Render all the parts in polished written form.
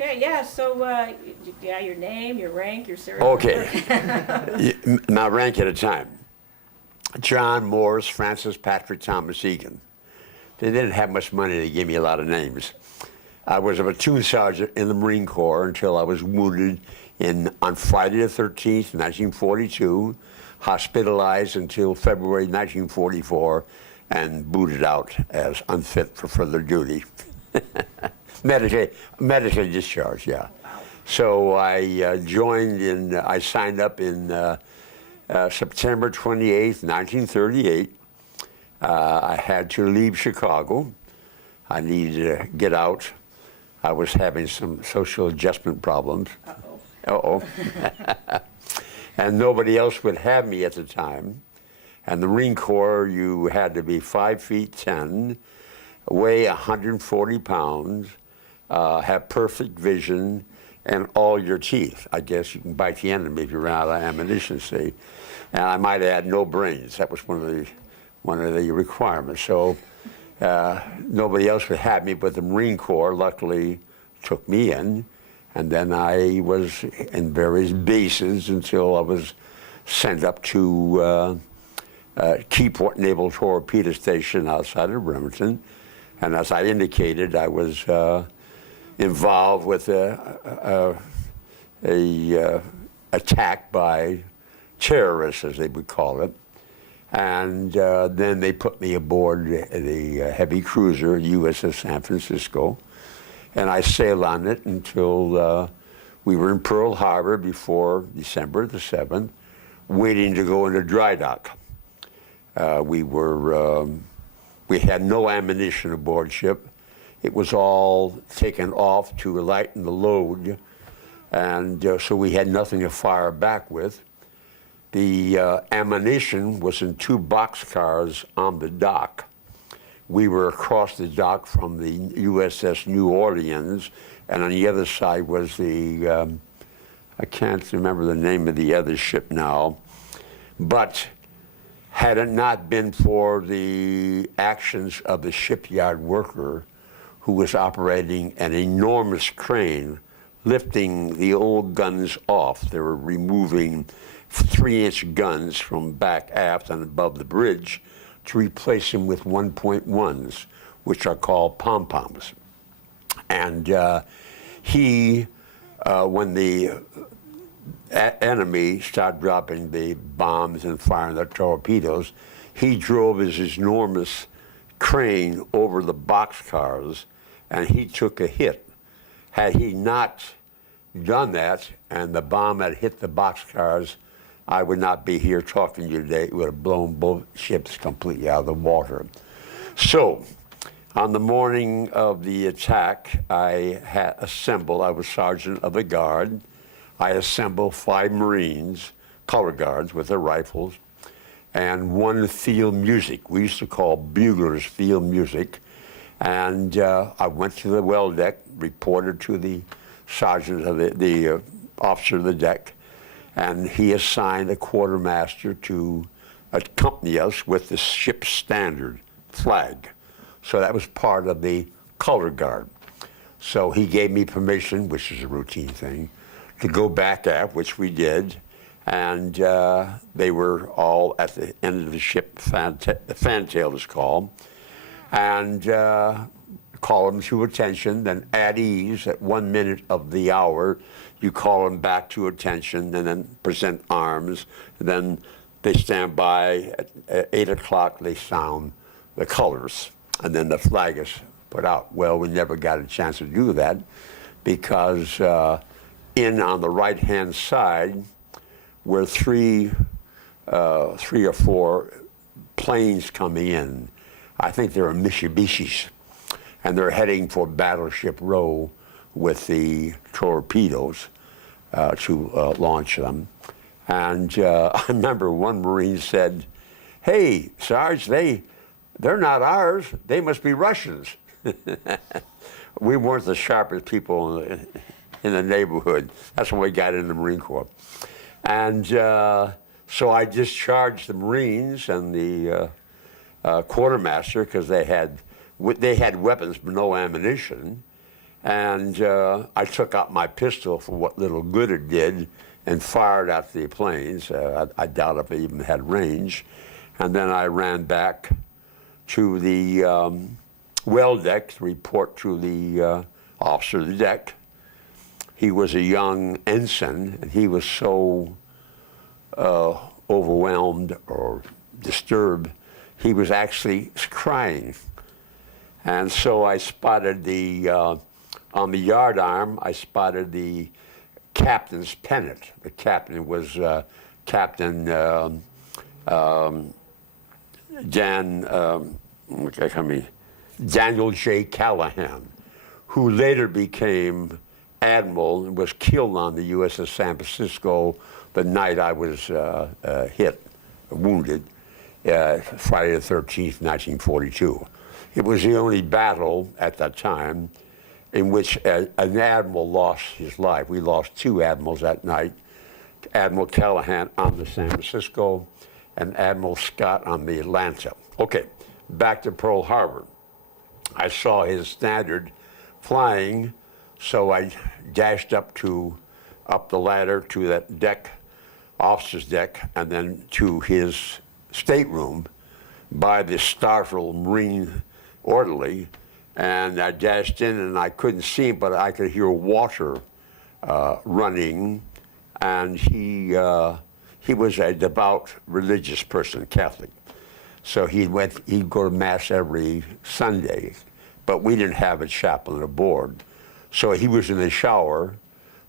Okay, yeah, so, yeah, your name, your rank, your serial Okay. number. My rank at a time. John Morris, Francis Patrick Thomas Egan. They didn't have much money to give me a lot of names. I was a platoon sergeant in the Marine Corps until I was wounded on Friday the 13th, 1942, hospitalized until February 1944, and booted out as unfit for further duty. Medically discharged, yeah. So I I signed up in September 28th, 1938. I had to leave Chicago. I needed to get out. I was having some social adjustment problems. Uh-oh. And nobody else would have me at the time. And the Marine Corps, you had to be 5 feet 10, weigh 140 pounds, have perfect vision, and all your teeth. I guess you can bite the enemy if you run out of ammunition, see. And I might add, no brains. That was one of the requirements. So nobody else would have me, but the Marine Corps luckily took me in. And then I was in various bases until I was sent up to Keyport Naval Torpedo Station outside of Bremerton. And as I indicated, I was involved with a attack by terrorists, as they would call it. And then they put me aboard the heavy cruiser, USS San Francisco. And I sailed on it until we were in Pearl Harbor before December the 7th, waiting to go into dry dock. We had no ammunition aboard ship. It was all taken off to lighten the load, and so we had nothing to fire back with. The ammunition was in 2 boxcars on the dock. We were across the dock from the USS New Orleans, and on the other side was the, I can't remember the name of the other ship now, but had it not been for the actions of the shipyard worker who was operating an enormous crane, lifting the old guns off. They were removing 3-inch guns from back aft and above the bridge to replace them with 1.1s, which are called pom-poms. And when the enemy started dropping the bombs and firing the torpedoes, he drove his enormous crane over the boxcars, and he took a hit. Had he not done that, and the bomb had hit the boxcars, I would not be here talking to you today. It would have blown both ships completely out of the water. So, on the morning of the attack, I was sergeant of the guard. I assembled 5 Marines, color guards with their rifles, and 1 field music. We used to call buglers field music. And I went to the well deck, reported to the sergeant of the officer of the deck, and he assigned a quartermaster to accompany us with the ship's standard flag. So that was part of the color guard. So he gave me permission, which is a routine thing, to go back aft, which we did, and they were all at the end of the ship, the fantail is called, and call them to attention, then at ease at 1 minute of the hour, you call them back to attention, and then present arms, and then they stand by at 8 o'clock, they sound the colors, and then the flag is put out. Well, we never got a chance to do that because on the right-hand side were three or four planes coming in. I think they were Mitsubishis, and they're heading for Battleship Row with the torpedoes to launch them. And I remember one Marine said, "Hey, Sarge, they're not ours. They must be Russians." We weren't the sharpest people in the neighborhood. That's when we got in the Marine Corps. And so I discharged the Marines and the quartermaster, because they had weapons but no ammunition. And I took out my pistol for what little good it did and fired at the planes. I doubt if it even had range. And then I ran back to the well deck to report to the officer of the deck. He was a young ensign, and he was so overwhelmed or disturbed, he was actually crying. And so I spotted on the yardarm, I spotted the captain's pennant. The captain was Captain Daniel J. Callahan, who later became admiral and was killed on the USS San Francisco the night I was wounded, Friday the 13th, 1942. It was the only battle at that time in which an admiral lost his life. We lost two admirals that night, Admiral Callahan on the San Francisco and Admiral Scott on the Atlanta. Okay, back to Pearl Harbor. I saw his standard flying, so I dashed up the ladder to that deck, officer's deck, and then to his stateroom by the startled Marine orderly. And I dashed in, and I couldn't see him, but I could hear water running. And he was a devout religious person, Catholic. So he'd go to Mass every Sunday, but we didn't have a chaplain aboard. So he was in the shower,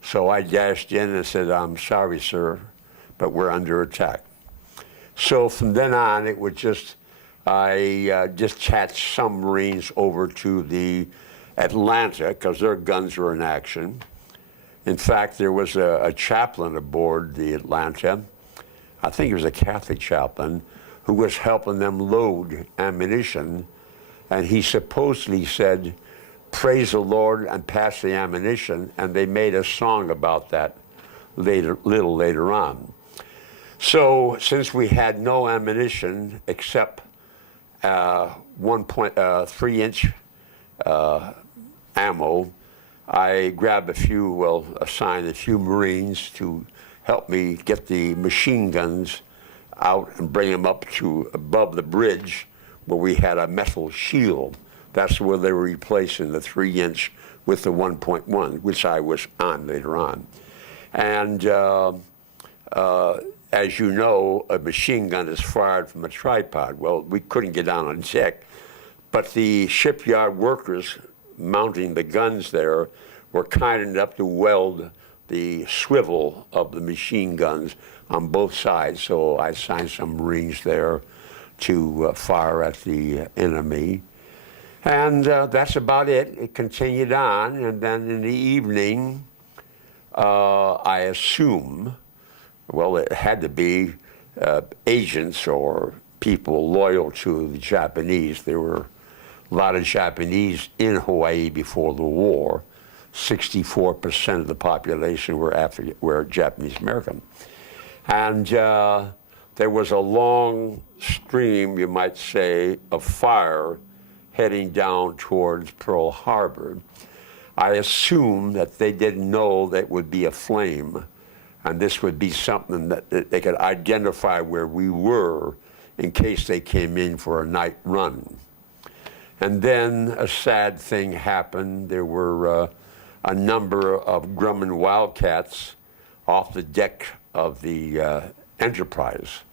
so I dashed in and said, "I'm sorry, sir, but we're under attack." So from then on, it was just, I dispatched some Marines over to the Atlanta because their guns were in action. In fact, there was a chaplain aboard the Atlanta, I think he was a Catholic chaplain, who was helping them load ammunition, and he supposedly said, "Praise the Lord and pass the ammunition," and they made a song about that little later on. So since we had no ammunition except 1.3-inch ammo, I grabbed assigned a few Marines to help me get the machine guns out and bring them up to above the bridge where we had a metal shield. That's where they were replacing the 3-inch with the 1.1, which I was on later on. And as you know, a machine gun is fired from a tripod. Well, we couldn't get down on deck, but the shipyard workers mounting the guns there were kind enough to weld the swivel of the machine guns on both sides. So I assigned some Marines there to fire at the enemy. And that's about it. It continued on, and then in the evening, I assume, well, it had to be agents or people loyal to the Japanese. There were a lot of Japanese in Hawaii before the war. 64% of the population were Japanese American. And there was a long stream, you might say, of fire heading down towards Pearl Harbor. I assume that they didn't know that it would be a flame, and this would be something that they could identify where we were in case they came in for a night run. And then a sad thing happened. There were a number of Grumman Wildcats off the deck of the Enterprise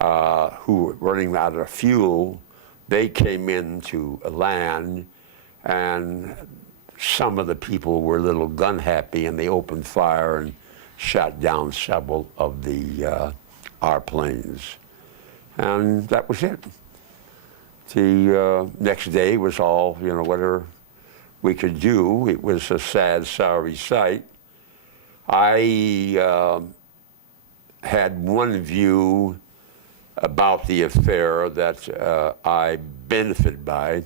who were running out of fuel. They came in to land, and some of the people were a little gun happy, and they opened fire and shot down several of our planes. And that was it. The next day was all, whatever we could do. It was a sad, sorry sight. I had one view about the affair that I benefited by,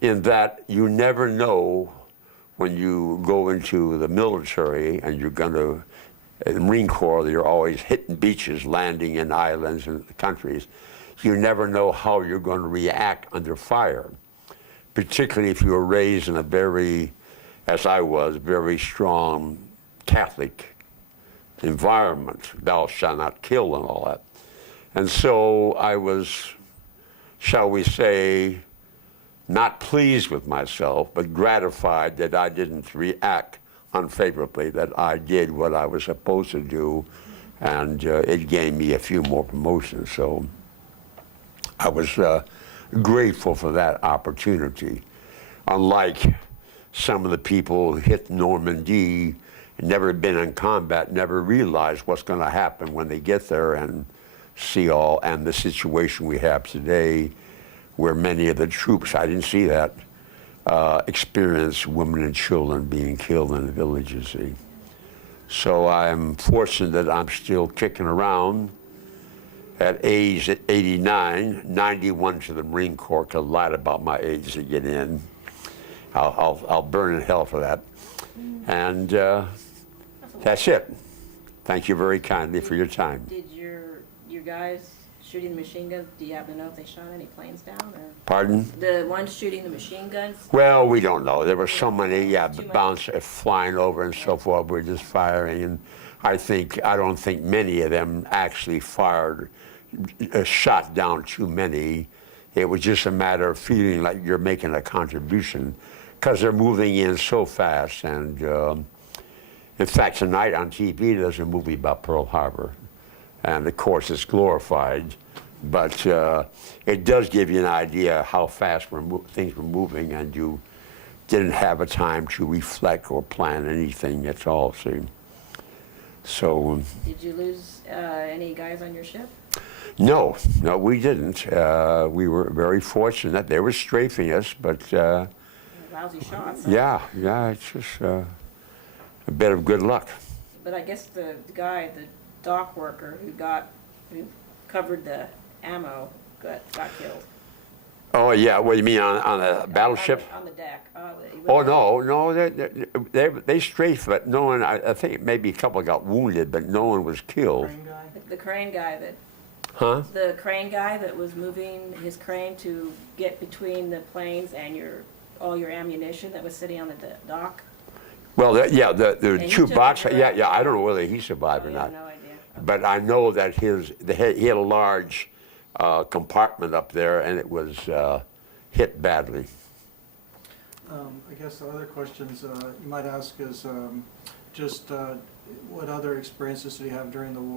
in that you never know when you go into the military and you're going to, in the Marine Corps, you're always hitting beaches, landing in islands and countries. You never know how you're going to react under fire, particularly if you were raised in a very as I was, very strong Catholic environment. Thou shalt not kill and all that. And so I was, shall we say, not pleased with myself, but gratified that I didn't react unfavorably, that I did what I was supposed to do, and it gave me a few more promotions. So I was grateful for that opportunity. Unlike some of the people who hit Normandy, never been in combat, never realized what's going to happen when they get there and see all, and the situation we have today, where many of the troops, I didn't see that, experience women and children being killed in the villages. See? So I'm fortunate that I'm still kicking around at age 89, 91 to the Marine Corps, 'cause I lied about my age to get in. I'll burn in hell for that. And that's it. Thank you very kindly for your time. Did your guys shooting the machine guns, do you happen to know if they shot any planes down? Or Pardon? the ones shooting the machine guns? Well, we don't know. There were so many, Too much. flying over and so forth. We're just firing, and I don't think many of them actually fired, shot down too many. It was just a matter of feeling like you're making a contribution, because they're moving in so fast. And in fact, tonight on TV, there's a movie about Pearl Harbor, and of course it's glorified, but it does give you an idea how fast things were moving, and you didn't have a time to reflect or plan anything at all. See, so. Did you lose any guys on your ship? No, we didn't. We were very fortunate. They were strafing us, but Lousy shots. Huh? yeah, it's just a bit of good luck. But I guess the guy, the dock worker who covered the ammo got killed. Oh yeah, what do you mean on a battleship? On the deck. Oh no, they strafed, but no one. I think maybe a couple got wounded, but no one was killed. The crane guy that. Huh? The crane guy that was moving his crane to get between the planes and all your ammunition that was sitting on the dock. Well, the he two took box. it Yeah. I don't know whether he survived or I not. have no idea. But I know that he had a large compartment up there, and it was hit badly. I guess the other questions you might ask is just what other experiences did you have during the war?